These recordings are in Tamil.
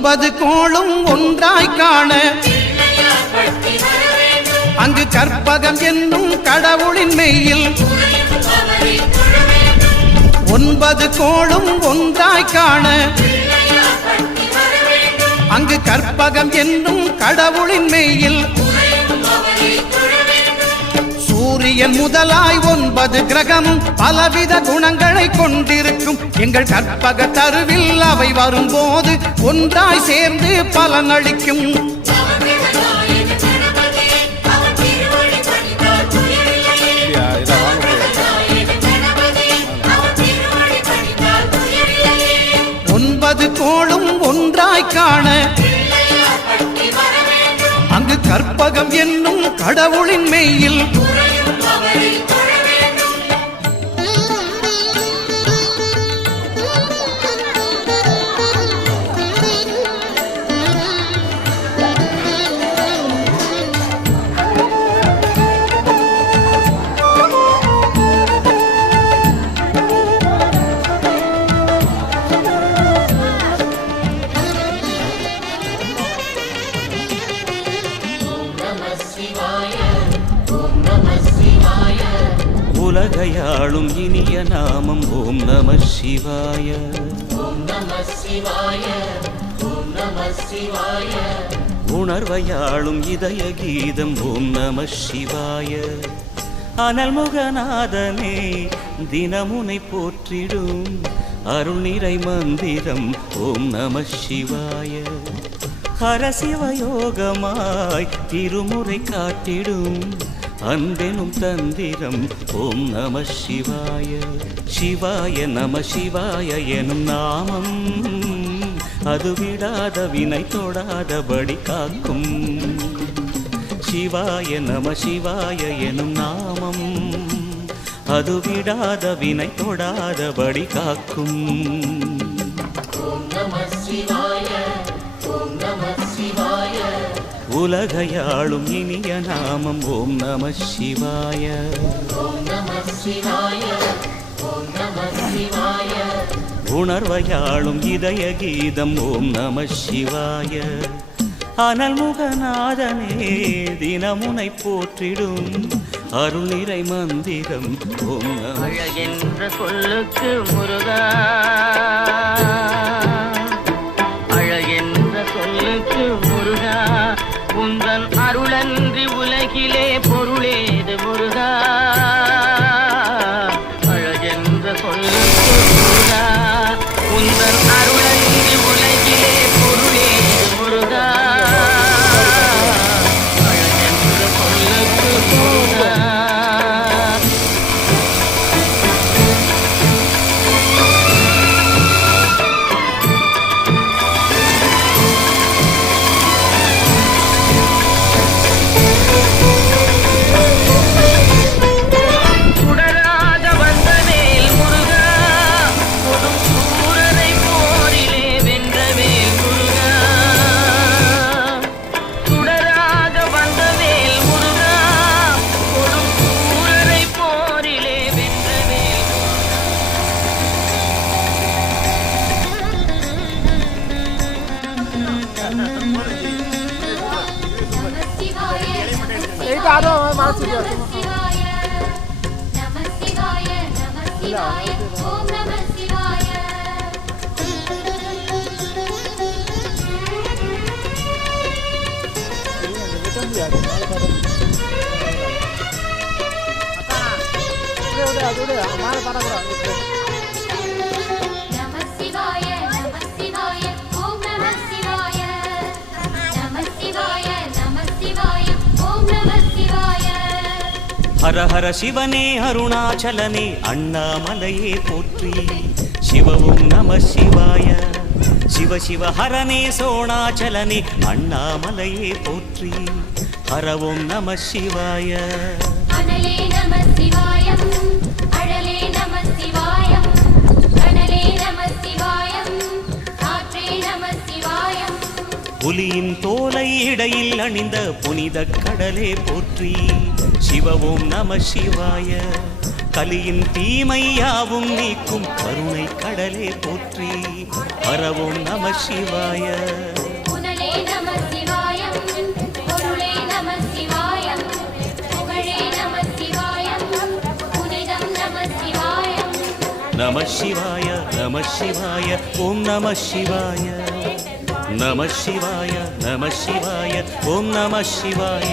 ஒன்பது கோளும் ஒன்றாய் காண அங்கு கற்பகம் என்னும் கடவுளின் மெய்யில் ஒன்பது கோளும் ஒன்றாய் காண அங்கு கற்பகம் என்னும் கடவுளின் மெய்யில் சூரியன் முதலாய் 9 கிரகமும் பலவித குணங்களை கொண்டிருக்கும் எங்கள் கற்பக தருவில் அவை வரும்போது ஒன்றாய் சேர்ந்து பலனளிக்கும். ஒன்பது கோளும் ஒன்றாய் காண அங்கு கற்பகம் என்னும் கடவுளின் மெய்யில் உலகையாளும் இனிய நாமம் ஓம் நம சிவாய. உணர்வையாளும் இதய கீதம் ஓம் நம சிவாய. அனல்முகநாதனே தினமுனை போற்றிடும் அருள் நிறை மந்திரம் ஓம் நம சிவாய. ஹரசிவயோகமாய் திருமுறை காட்டிடும் அன்பெனும் தந்திரம் ஓம் நம சிவாய. சிவாய நம சிவாய எனும் நாமம் அது விடாத வினை தொடாதபடி காக்கும். சிவாய நம சிவாய எனும் நாமம் அது விடாத வினை தொடாதபடி காக்கும். உலகையாளும் இனிய நாமம் ஓம் நம சிவாய. உணர்வையாளும் இதய கீதம் ஓம் நம சிவாய. அனல்முகநாதனே தினமுனை போற்றிடும் அருள் நிறை மந்திரம் ஓம் நம. அழகென்ற சொல்லுக்கு முருகா, அழகென்ற சொல்லுக்கு முருகா, உந்தன் அருளன்றி உலகிலே பொருளேது முருகா. அழகென்ற சொல்லுக்கு முருகா, உந்தன் அருளன்றி உலகிலே பொருளேது முருகா. அழகென்ற சொல்லுக்கு முருகா. ஹர ஹர சிவனே அருணாச்சலனே அண்ணாமலையே போற்றி. சிவவும் நம சிவாய. சிவ சிவ ஹரனே சோணாச்சலனே அண்ணாமலையே போற்றி. ஹரவும் நம சிவாய. அனலே நம சிவாயம், அழலே நம சிவாயம், அனலே நம சிவாயம், காற்றே நம சிவாயம். புலியின் தோலை இடையில் அணிந்த புனித கடலே போற்றி. சிவவும் நம சிவாய. கலியின் தீமையாவும் நீக்கும் கருணை கடலே போற்றி. ஹரவோம் நம சிவாய. புனலே நம சிவாயம், பொருளே நம சிவாயம், புகழே நம சிவாயம், புனிதம் நம சிவாயம். நம சிவாய நம சிவாய ஓம் நம சிவாய. நம சிவாய நம சிவாய ஓம் நம சிவாய.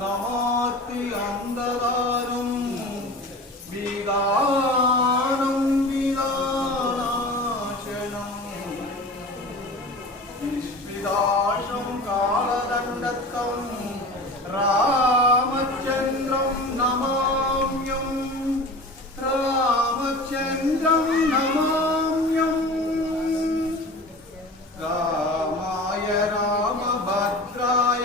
நமாத்தி அந்ததாரும் விதானம் விதானாசனம் விஸ்விதாசம் காலதண்டத்தம் ராமச்சந்திரம் நமாம்யம் ராமச்சந்திரம் நமாம்யம். ராமாய ராமபத்ராய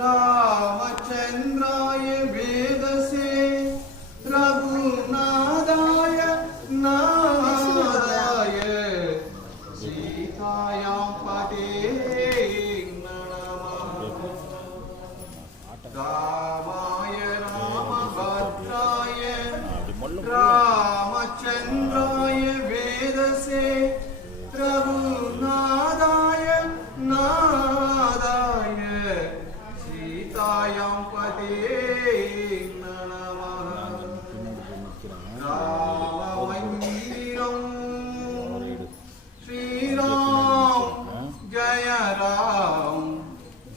ராமச்சந்திராய வேதசே ரகுநாதாய நாதாய சீதாயாம் பதே நமः. ராமாய ராமபத்ராய ராமச்சந்திராய வேதசே ரகுநாதாய நாதாய சீதாயாம் பதே நமः. ராமமந்திரம் ஸ்ரீராம் ஜய ராம்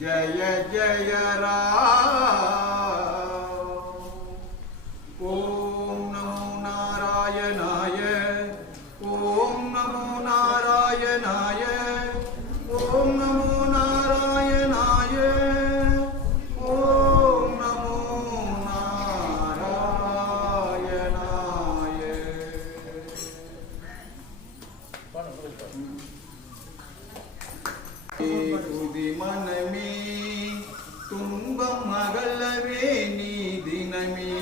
ஜய ஜய ராம். ஓம் நமோ நாராயணாய ஓம் நமோ நாராயணாய ஓம் நமோ நாராயணாய ஓம் நமோ நாராயணாய. துதி மனமே துன்பம் மகளவே நீ தினமே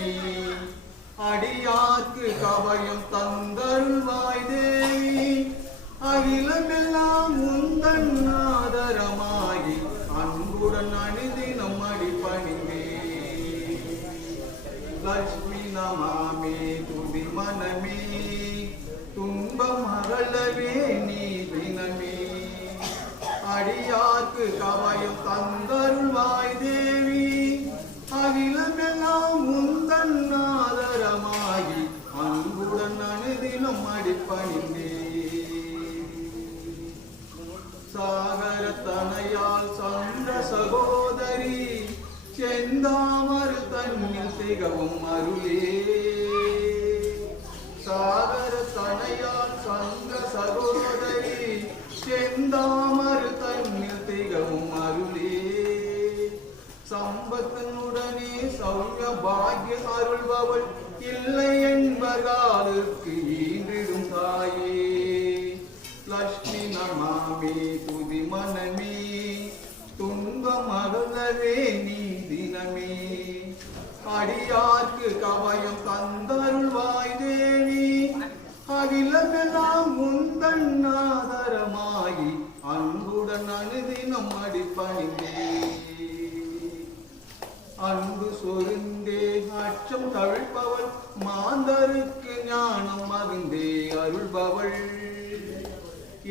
அடியார்க்கு கவயம் தந்தருள்வாய் தேவி. அகிலமெல்லாம் உந்தன் ஆதரமாகி அன்புடன் அணிதினம் அடிபணிந்தே. லட்சுமி நமாமே துதி மனமே துன்பம் அகலவே நீ தினமே அடியார்க்கு கவயம் தந்தருள்வாய் தேவி. அகிலமெல்லாம் உந்தன் ஆதரமாகி அன்புடன் அணுதினம் அடிபணிந்தே. சாகர தனையால் சந்திர சகோதரி செந்தாமரு தன்னில் திகவும் அருளே. சாகர தனையால் சந்திர சகோதரி செந்தாமரு தன்னில் திகவும் அருளே. சம்பத்தனுடனே சௌய பாக்ய அருள்பவள் இல்லை என்பதாலுக்கு ஈன்றிடும் தாயே. லட்சுமி நமாமே துதி மனமே துன்பம் அகலவே நீ தினமே அடியார்க்கு கவயம் தந்தருள்வாய் தேவி. அகிலமெல்லாம் உந்தன் ஆதரமாகி அன்புடன் அணுதினம் அடிபணிந்தே. அன்பு சொருந்தே அச்சம் தவிழ்ப்பவள் மாந்தருக்கு ஞானம் மகிழ்ந்தே அருள்பவள்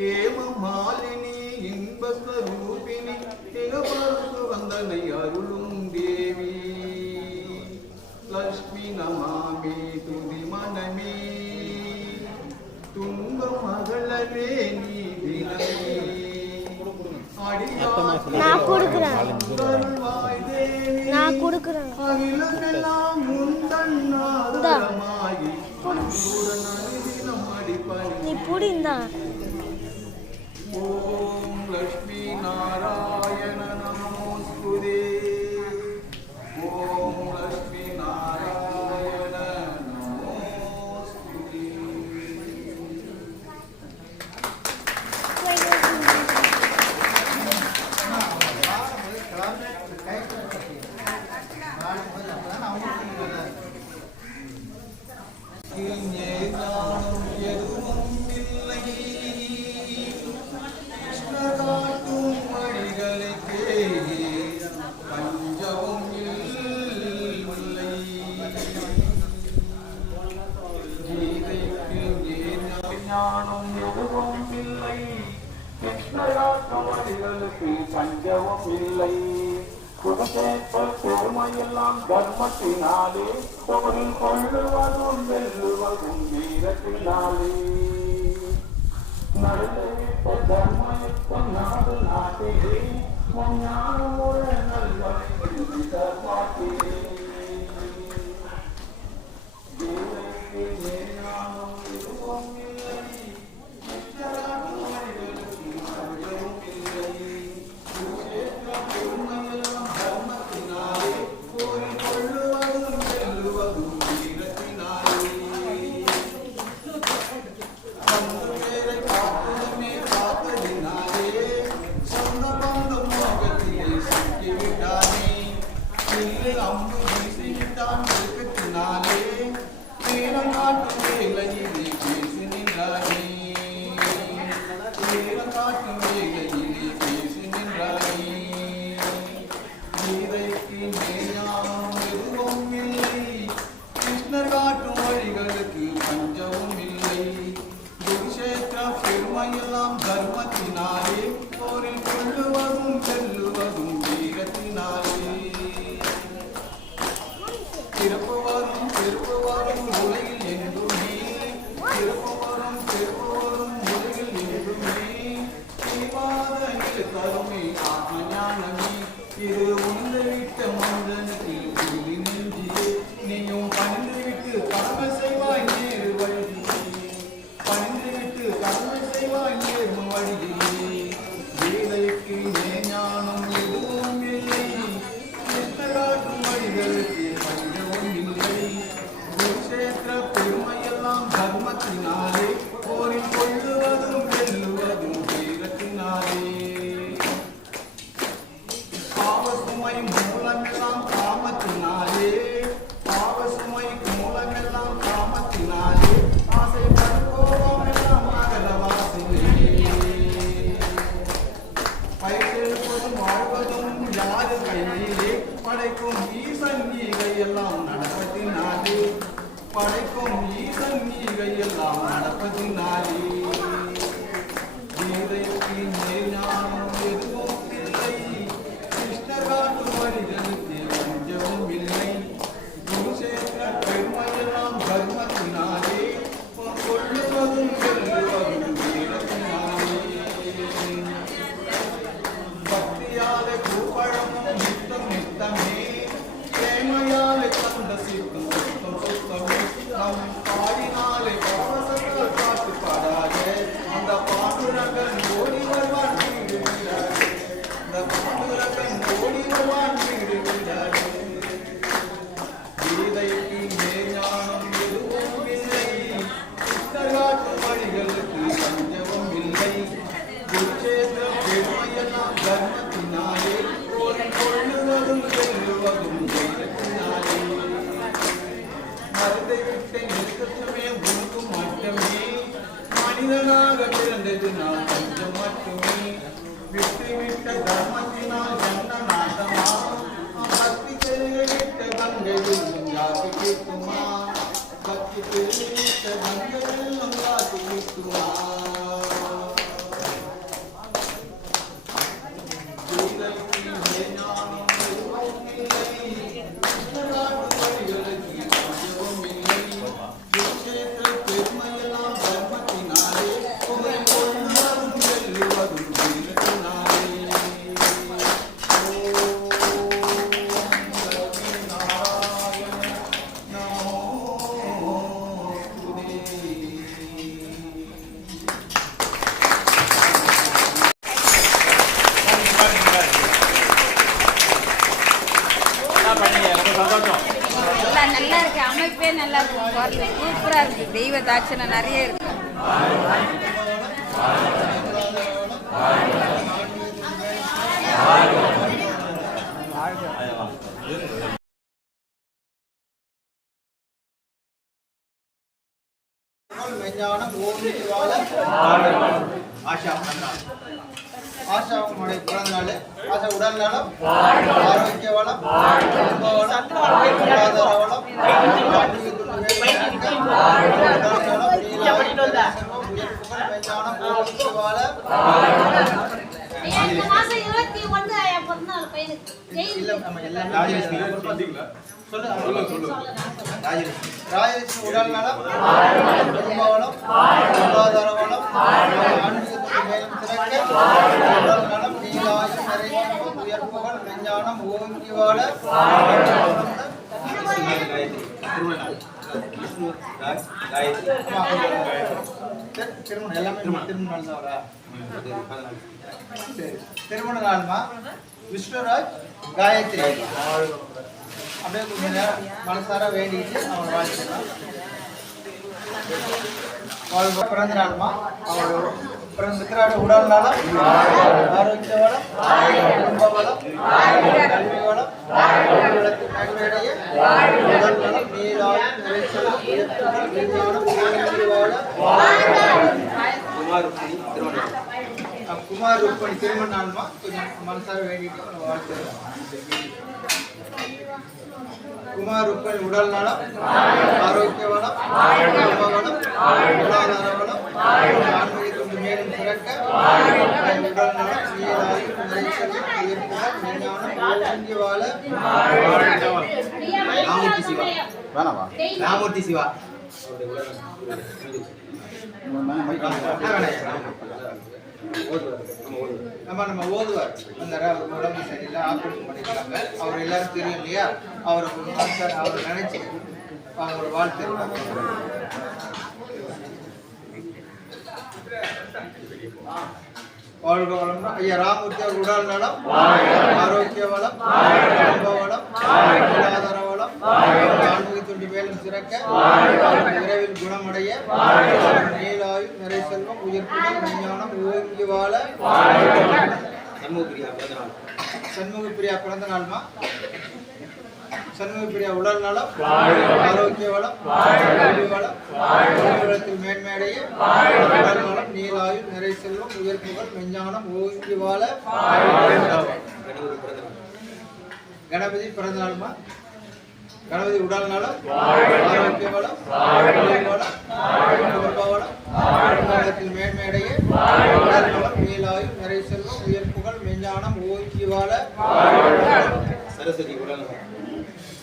ஏம மாலினி இன்பஸ்வரூபிணி திகபரத்து வந்தனை அருளும் தேவி லக்ஷ்மி நமாமி துதி மனமே துங்க மகளவே நீ தினமே நான் கொடுக்குறேன் அகிலமெல்லாம் முந்தன்னாதரமாகி அன்புடன் அனுதினம் அடிப்பணி நீ புடிந்தா ஓம் லக்ஷ்மி நாராயண நமோஸ்துதே ஓம் லக்ஷ்மி நாராயண நமோஸ்துதே இங்கே நானும் எதுவும் இல்லை கிருஷ்ணகாட்டும் வழிகளுக்கே பஞ்சமும் இல்லை கீதைக்கு ஞானம் எதுவும் இல்லை கிருஷ்ணகாட்டும் வழிகளுக்கு பஞ்சமும் இல்லை குருதேப்ப பெருமையெல்லாம் தர்மத்தினாலே பொருள் கொள்ளுவதும் வெல்லுவதும் வீரத்தினாலே நடுத்த தர்மயுத்த நாடு நாட்டிலே ஞானமுறை நல்வழி தர்மாட்டிலே தேவைக்கு ஞானம் எதுவும் இல்லை நிச்சராட்டும் வழிகளுக்கு பஞ்சமும் இல்லை கிருஷ்ணர் காட்டும் வழிகளுக்கு பஞ்சமும் இல்லை குருஷேத்திர பெருமையெல்லாம் தர்மத்தினாலே போரில் கொள்ளுவதும் செல்லுவதும் வீரத்தினாலே திருப்புவரும் திருப்புவரும் உலகில் என்றுமே திருப்புவரும் திருப்புவரும் உலகில் என்றுமே தீவாதனில் தருமை ஆத்ம ஞானமே இது உண்டு விட்ட மனிதனுக்கு புரிதி நெஞ்சியே நீயும் பணிந்து விட்டு கடமை செய்வாய் நேரு வழியே பணிந்து விட்டு கடமை செய்வாய் நேரு வழியே வேலைக்கு ஞானம் எதுவும் இல்லை கிருஷ்ணகாட்டும் வழிகளுக்கு பஞ்சமும் இல்லை குருஷேத்திர பெருமையெல்லாம் தர்மத்தினாலே போரில் கொள்ளுவதும் வெல்லுவதும் வீரத்தினாலே பாவசுமை மூலமெல்லாம் காமத்தினாலே பாவசுமை மூலமெல்லாம் காமத்தினாலே ஆசைப்படுவோமெல்லாம் அகலவாசிலே பயிர்ப்பதும் வாழ்வதும் யாரு கையிலே படைக்கும் ஈசன் ஈகையெல்லாம் நடப்பதினாலே படைக்கும் ஈசன் ஈகையெல்லாம் நடப்பதினாலே கீதைக்கு ஞானம் எதுவும் இல்லை கிருஷ்ணகாட்டும் வழிகளுக்கு பஞ்சமும் இல்லை குருஷேத்திர பெருமையெல்லாம் தர்மத்தினாலே கொள்ளுவதும் வெல்லுவதும் வீரத்தினாலே பக்தியாலே பூப்பழமும் நித்தம் நித்தமே பிரேமையாலே தந்த சித்தம் சுத்தம் சுத்தமே நம் பாடினாலே பரவசத்தால் பாட்டு பாடாதே அந்த பாண்டுரங்கன் ஓடி வருவான் வீடு வீடாதே அந்த பாண்டுரங்கன் ஓடி வருவான் வீடு வீடாதே கீதைக்கு ஞானம் எதுவும் இல்லை கிருஷ்ணகாட்டும் வழிகளுக்கு பஞ்சமும் இல்லை குருஷேத்திர பெருமையெல்லாம் தர்மத்தினாலே போரில் கொள்ளுவதும் வெல்லுவதும் வீரத்தினாலே மருதை விட்ட நிறுத்தமே உனக்கு மட்டுமே மனிதனாக பிறந்தது நான் கொஞ்சம் மட்டுமே விட்டுவிட்ட தர்மத்தினால் ஜன்ன நாட்டமா பக்தி செய்துவிட்ட கங்கை யாருக்கு கேட்குமா அமைப்பே நல்லா இருக்கும். பாருங்க, சூப்பரா இருக்கு. தெய்வ தாட்சணம் நிறைய இருக்கு. மெஞ்ஞானம் ஓங்கி வாழ ஆஷா ஆஷாவுடைய பிறந்த நாள். ஆஷா உடல் நலம், ஆரோக்கிய வளம், குடும்ப வளம், பொருளாதார வளம், மெஞ்ஞானம் ஓங்கி வாழ. ராஜலட்சுமி உடல் நலம், குடும்ப வளம், பொருளாதார வளம், ஆன்மீகத்துக்கு மேலும் திறக்க, உடல் நலம், நீலாயும் நிறைய உயர்ப்புகள், மெஞ்ஞானம் ஓங்கி வாழ. திருமணம் எல்லாமே திருமண நாள் தான் வரா? சரி, திருமண நாள்மா விஷ்ணுராஜ் காயத்ரி. அப்படியே கொஞ்ச நேரம் மனசார வேண்டிட்டு அவனை வாழ்த்துக்கலாம். வாழ்க்கை பிறந்த நாள்மா அவளோட பிறந்திருக்கிற உடல் நலம், ஆரோக்கிய வளம், குடும்ப வளம், கல்வி வளம், மேன்மையடைய, உடல் நலம், நீராயும் நிறைச்சலும், உயர்த்துதல், விஞ்ஞானம், குமார் ருக்மணி திருமண நாள்மா கொஞ்சம் மனசார வேண்டிட்டு அவனை வாழ்த்துக்கலாம். குமார் ருக்மணி உடல் நலம், ஆரோக்கிய வளம், குடும்ப வளம், பொருளாதார வளம், ஆன்மீகத்துக்கு மேலும் சிறக்க, உடல் நலம், நீராயும் நிறைச்சலும், உயர்ப்புகள், விஞ்ஞானம், ஓங்கி வாழ. ராமூர்த்தி சிவா வேணாவா? ராமூர்த்தி சிவா நம்ம ஓதுவார். அந்த உடம்பு சரியில்லை, ஆப்ரேஷன் பண்ணிருக்காங்க. அவர் எல்லாரும் தெரியும் இல்லையா? அவரை அவரை நினைச்சு அவங்களோட வாழ்த்து வாழ்க வளம்னா ஐயா ராமூர்த்தி அவர் உடல் நலம், ஆரோக்கிய வளம், குடும்ப வளம், பொருளாதார வளம், ஆன்மீகத்துண்டு மேலும் சிறக்க, விரைவில் குணமடைய, நீலாயும் நிறை செல்வம், உயர்ப்புகள், விஞ்ஞானம் ஓங்கி வாழ. சண்முகப்பிரியா பிறந்த நாள்மா. சண்முகப்பிரியா உடல் நலம், ஆரோக்கிய வளம், கல்வி வளம், வளத்தில் மேன்மையடைய, உடல் நலம், நீலாயும் நிறை செல்வம், உயர்ப்புகள், விஞ்ஞானம் ஓங்கி வாழ. கணபதி பிறந்த நாள்மா. கணபதி உடல் நலம், ஆரோக்கிய வளம், கல்வி வளம், குடும்ப வளம், வளத்தில் மேன்மையடைய, உடல் நலம், நீலாயும் நிறை செல்வம், உயர்ப்புகள், விஞ்ஞானம் ஓங்கி வாழ. சரஸ்வதி உடல் நலம்.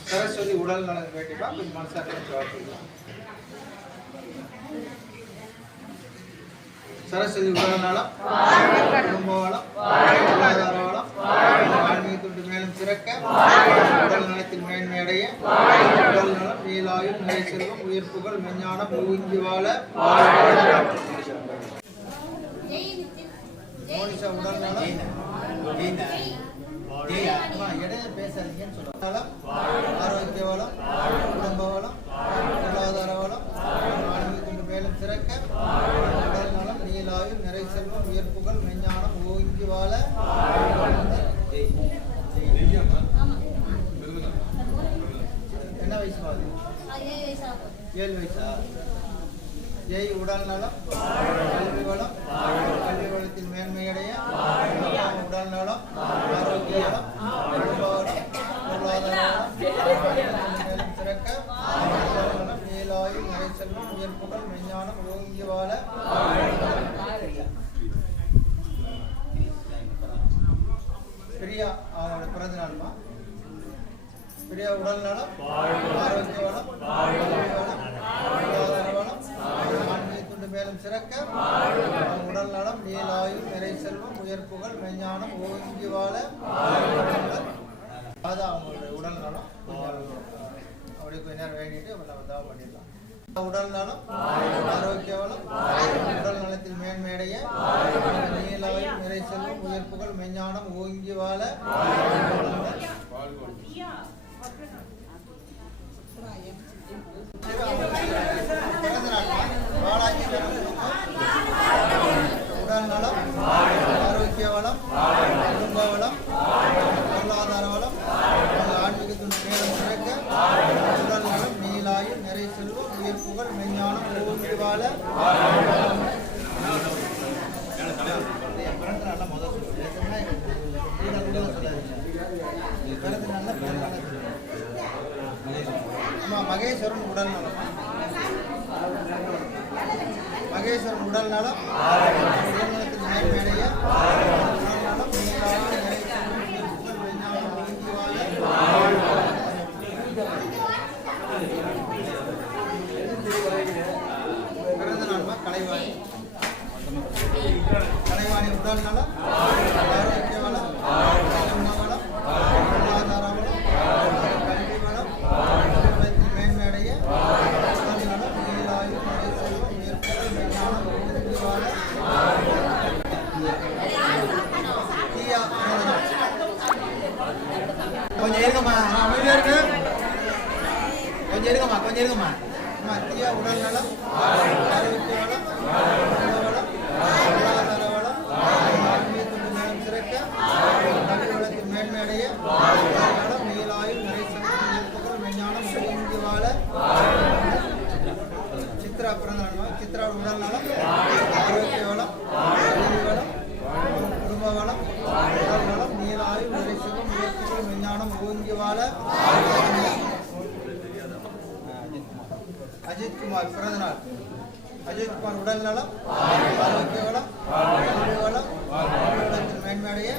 சரஸ்வதி உடல் நலம் வேண்டிப்பா கொஞ்சம் மனசாக சரஸ்வதி உடல் நலம், குடும்ப வளம், பொருளாதார வளம், ஆன்மீகத்துண்டு மேலும் சிறக்க, உடல் நலத்தில் மேன்மையடைய, உடல் நலம், நீலாயும் நிறை செல்வம், உயர்ப்புகள், விஞ்ஞானம் ஓங்கி வாழ. மோனிஷா உடல் நலம், இடையில பேசாதீங்கன்னு சொல்லுவாங்க. ஆரோக்கிய வளம், குடும்ப வளம், பொருளாதார வளம், ஆன்மீகத்துண்டு மேலும் சிறக்க, உடல் நலம், நீலாயும் நிறை செல்வம், உயர்ப்புகள், விஞ்ஞானம் ஓங்கி வாழ. என்ன வயசு ஆகுது? 7 வயசா? ஜெய் உடல் நலம், கல்வி வளம், கல்வி வளத்தில் மேன்மையடைய, உடல் நலம், ஆரோக்கிய வளம், குடும்ப வளம், பொருளாதார வளம், மேலும் சிறக்க, உடல் நலம், நீலாயும் நிறை செல்வம், உயர்ப்புகள், விஞ்ஞானம் ஓங்கி வாழ. பிரியா அவங்களோட பிறந்த நாள்மா. பிரியா உடல் நலம், ஆரோக்கிய வளம், கல்வி வளம், பொருளாதார வளம், ஆன்மீகத்துண்டு மேலும் சிறக்க, உடல் நலம், நீலாயும் நிறை செல்வம், உயர்ப்புகள், விஞ்ஞானம் ஓங்கி வாழ. அதான் அவங்களுடைய உடல் நலம். அப்படி கொஞ்ச நேரம் வேண்டிட்டு நம்ம தவம் பண்ணிடலாம். உடல் நலம், ஆரோக்கிய வளம், உடல் நலத்தில் மேன்மையடைய, நீலாயும் நிறை செல்வம், உயர்ப்புகள், விஞ்ஞானம் ஓங்கி வாழ. பிறந்த நாள் பாலாஜி உடல் நலம், ஆரோக்கிய வளம், குடும்ப வளம், பொருளாதார வளம், ஆன்மீகத்தின் மேலும் சிறக்க உடல் நலம், நீலாயுள், நிறை செல்வம், உயிர் புகழ், மெஞ்ஞானம், ஓங்கி வாழ. பிறந்த நாள்ல முதல் பிறந்த நாள்ல ஆமா மகேஸ்வரன் உடல் நலம், மகேஸ்வரன் உடல் நலம், உடல்நலத்தின் மேன்மையடைய உடல் நலம், நீலாயுள், நிறை செல்வம், உயிர் புகழ், மெஞ்ஞானம், ஓங்கி வாழ. பிறந்த நாள்மா கலைவாணி, கலைவாணி உடல் நலம், ஆரோக்கிய வளம், குடும்ப வளம், பொருளாதார வளம், கல்வி வளம், குடும்பத்தில் மேன்மையடைய உடல் நலம், நீலாயுள், நிறை செல்வம், உயிர் புகழ், மெஞ்ஞானம், ஓங்கி வாழ. தீயா பிறந்த நாள். கொஞ்சம் இருங்கம்மா, அமைதியா இருக்கு. கொஞ்சம் இருங்கம்மா, கொஞ்சம் இருங்கம்மா. அம்மா தீயா உடல் நலம், ஆரோக்கிய வளம், குடும்ப வளம், பொருளாதார வளம், ஆன்மீகத்தின் மேலும் சிறக்க கல்வி வளத்தின் மேன்மையடைய உடல் நலம், நீலாயுள், நிறை செல்வம், உயிர் புகழ், மெஞ்ஞானம், ஓங்கி வாழ. சித்ரா பிறந்த நாள். சித்ரா உடல் நலம், ஆரோக்கிய வளம், கல்வி வளம், குடும்ப வளம், உடல் நலம், நீலாயுள், நிறை செல்வம், உயிர் புகழ், மெஞ்ஞானம், ஓங்கி வாழ. அஜித்குமார் பிறந்த நாள். அஜித்குமார் உடல் நலம், ஆரோக்கிய வளம், கல்வி வளம், வளத்தின் மேன்மையடைய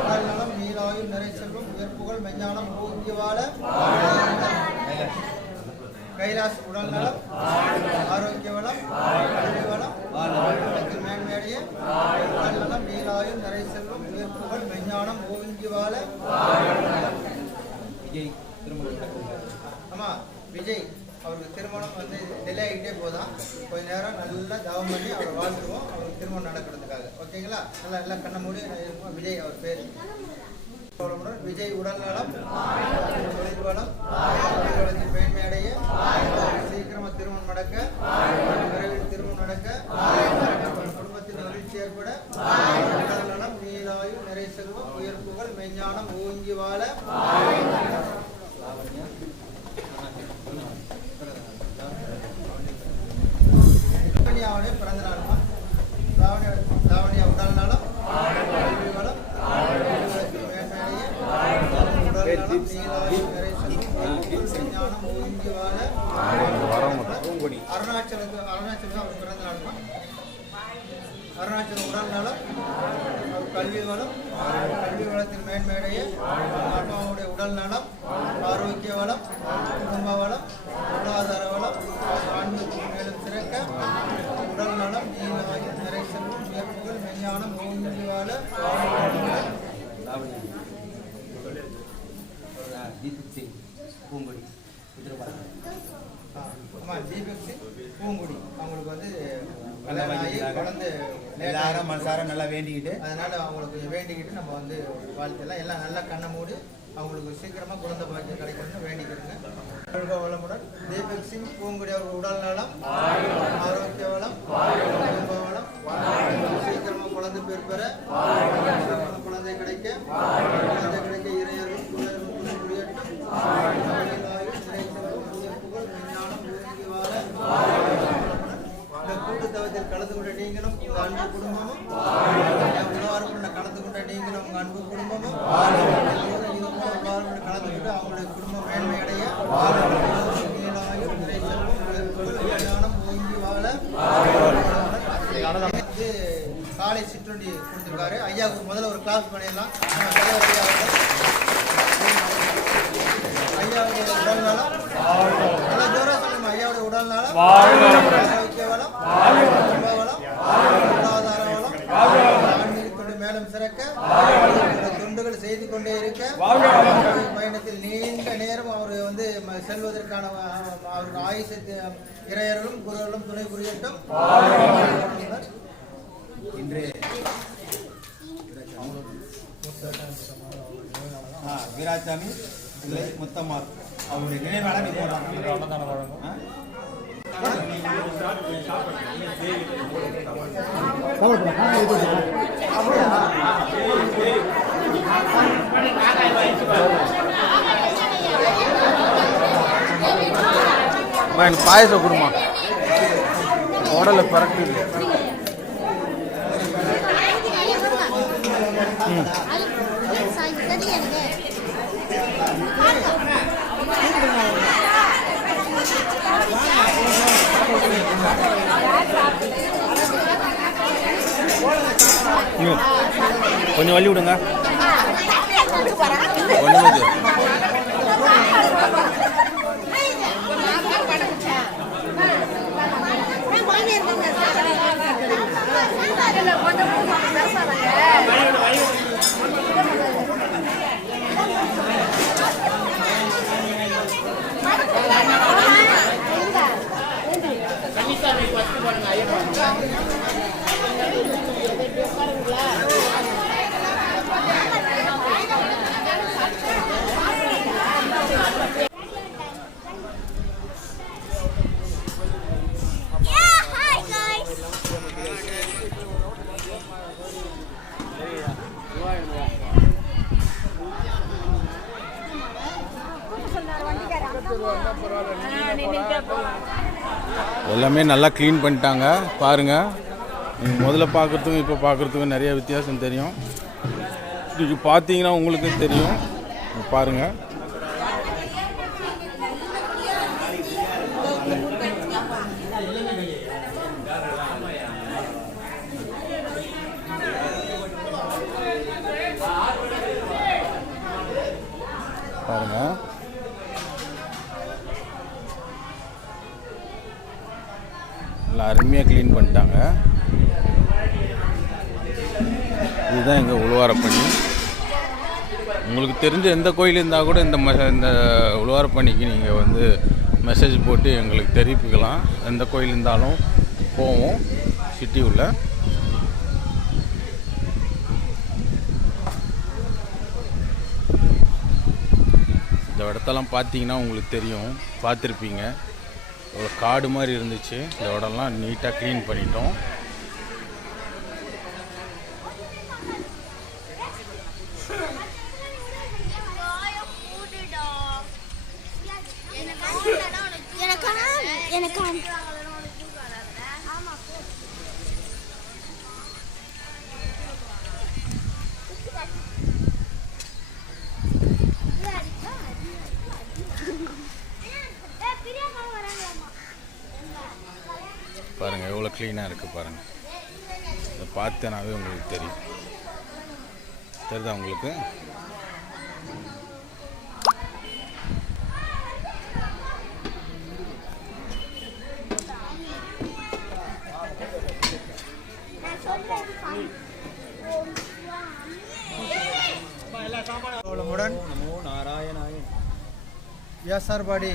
உடல் நலம், நீலாயுள், நிறை செல்வம், உயிர் புகழ், மெஞ்ஞானம், ஓங்கி வாழ. கைலாஸ் உடல் நலம், ஆரோக்கிய வளம், கல்வி வளம், வளத்தின் மேன்மையடைய உடல் நலம், நீலாயுள், நிறை செல்வம், உயிர் புகழ், மெஞ்ஞானம், ஓங்கி வாழ. விஜய் ஆமா விஜய் அவருக்கு திருமணம் வந்து டிலே ஆகிட்டே போதான். கொஞ்ச நேரம் நல்லா தவம் பண்ணி அவரை வாழ்த்துருவோம், அவருக்கு திருமணம் நடக்கிறதுக்காக. ஓகேங்களா? நல்லா எல்லாம் கண்ண மூடி இருக்கும். விஜய் அவர் பேர். விஜய் உடல் நலம், தொழில் வளம், வளத்தின் மேன்மையடைய சீக்கிரமா திருமணம் நடக்க, விரைவில் திருமணம் நடக்க, குடும்பத்தில் மகிழ்ச்சி ஏற்பட, உடல் நலம், நீலாயுள், நிறை செல்வம், உயிர் புகழ், மெஞ்ஞானம், ஓங்கி வாழ. லாவண்யாவுடைய பிறந்த நாள்மா. லாவண்யா உடல் நலம், கல்வி வளம், மேன்மையடைய உடல் நலம், நீலாயுள், நிறை செல்வம், ஞானம், ஓங்கி வாழ. அருணாச்சலம் அவர் பிறந்த நாள்மா. அருணாச்சலம் உடல் நலம், கல்வி வளம், கல்வி வளத்தின் மேன்மையடைய அம்மாவுடைய உடல் நலம், ஆரோக்கிய வளம், குடும்ப வளம், பொருளாதார வளம், ஆன்மீகத்தின் மேலும் சிறக்க உடல் நலம், நீலாயுள், நிறை செல்வம், உயிர் புகழ், மெஞ்ஞானம், ஓங்கி வாழ. பூங்குடி ஆமா தீபக் சிங் பூங்குடி அவங்களுக்கு வந்து குழந்தை எல்லாரும் மனசார நல்லா வேண்டிக்கிட்டு, அதனால அவங்களுக்கு வேண்டிக்கிட்டு நம்ம வந்து வாழ்த்தெல்லாம் எல்லாம் நல்லா கண்ணை மூடி அவங்களுக்கு சீக்கிரமா குழந்தை பாக்கியம் கிடைக்கணும்னு வேண்டிக்கிறேங்க. வளமுடன் தீபக் சிங் பூங்குடி அவர்கள் உடல் நலம், ஆரோக்கிய வளம், குடும்ப வளம், சீக்கிரமா குழந்தை பேர் பெற, குழந்தை கிடைக்க இறையர்கள் புரியட்டும், விஞ்ஞானம் ஓங்கி வாழ. இந்த கூட்டுத்தவத்தில் கலந்து கொண்ட நீங்களும் உங்க அன்பு குடும்பமும், கலந்து கொண்ட நீங்களும் உங்க அன்பு குடும்பமும் கலந்து கொண்டு அவங்களுடைய குடும்பம் மேன்மையடைய நீலாயுள், நிறை செல்வம், விஞ்ஞானம் ஓங்கி வாழ. காலை சிற்றுண்டி கொடுத்துருக்காரு. ஐயாவுக்கு முதல்ல ஒரு கிளாஸ் பண்ணிடலாம். ஐயாவுடைய உடல் நலம், நல்லா ஜோரா சொல்லுங்க. ஐயாவுடைய உடல் நலம், ஆரோக்கிய வளம், குடும்ப வளம், பொருளாதார வளம், ஆன்மீகத்தோடு மேலும் சிறக்க தொண்டுகள் செய்து கொண்டே இருக்க, பயணத்தில் நீண்ட நேரம் அவர் வந்து செல்வதற்கான அவருக்கு ஆயுச இறையர்களும் குருவர்களும் துணை புரியட்டும். இன்று வீராசாமி முத்தம்மாள் அவருடைய நினைவாக நீ போடுறாங்க. எனக்கு பாயசம் கொடுமா, உடலை பறக்குது. கொஞ்சம் வழி விடுங்க. ஒன்றுமே எல்லாமே நல்லா க்ளீன் பண்ணிட்டாங்க. பாருங்கள், முதல்ல பார்க்குறதுக்கும் இப்போ பார்க்குறதுக்கும் நிறைய வித்தியாசம் தெரியும். இது பார்த்தீங்கன்னா உங்களுக்கு தெரியும். பாருங்கள், பாருங்கள் நல்லா அருமையாக க்ளீன் பண்ணிட்டாங்க. இதுதான் எங்கள் உழுவாரப்பணி. உங்களுக்கு தெரிஞ்ச எந்த கோயில் இருந்தால் கூட இந்த உழுவாரப்பணிக்கு நீங்கள் வந்து மெசேஜ் போட்டு எங்களுக்கு தெரிவிக்கலாம். எந்த கோயில் இருந்தாலும் போவோம் சிட்டி உள்ள. இந்த இடத்தெல்லாம் பார்த்தீங்கன்னா உங்களுக்கு தெரியும், பார்த்துருப்பீங்க. ஒரு காடு மாதிரி இருந்துச்சு. இந்த இடம்லாம் நீட்டாக க்ளீன் பண்ணிட்டோம். பாருங்கள் எவ்வளோ க்ளீனாக இருக்குது பாருங்கள். இதை பார்த்தேனாவே உங்களுக்கு தெரியும். தெரியுதா உங்களுக்கு? வியாசார்பாடி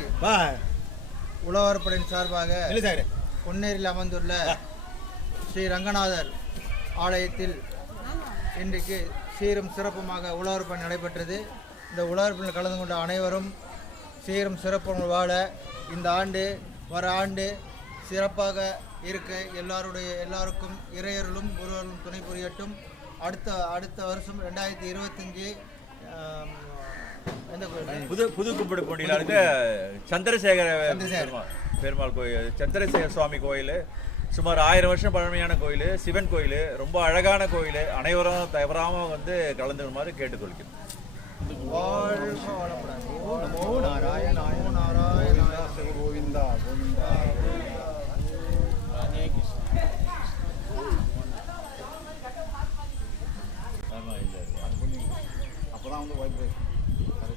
உழவர்படையின் சார்பாக பொன்னேரியில் அமர்ந்துள்ள ஸ்ரீ ரங்கநாதர் ஆலயத்தில் இன்றைக்கு சீரும் சிறப்புமாக உழவர்பணி நடைபெற்றது. இந்த உழவர்பணியில் கலந்து கொண்ட அனைவரும் சீரும் சிறப்பும் வாழ இந்த ஆண்டு வர ஆண்டு சிறப்பாக இருக்க எல்லாருக்கும் இறையருளும் குருவருளும் துணை புரியட்டும். அடுத்த வருஷம் 2025 எந்த கோயில்? புது கும்பிடு போட்டியில் இருக்க சந்திரசேகர பெருமாள் கோயில், சந்திரசேகர சுவாமி கோயில். சுமார் 1000 வருஷம் பழமையான கோயில், சிவன் கோயில், ரொம்ப அழகான கோயில். அனைவரும் தவறாமல் வந்து கலந்துக்குமாறு கேட்டுக்கொள்கிறேன். அப்போதான் வந்து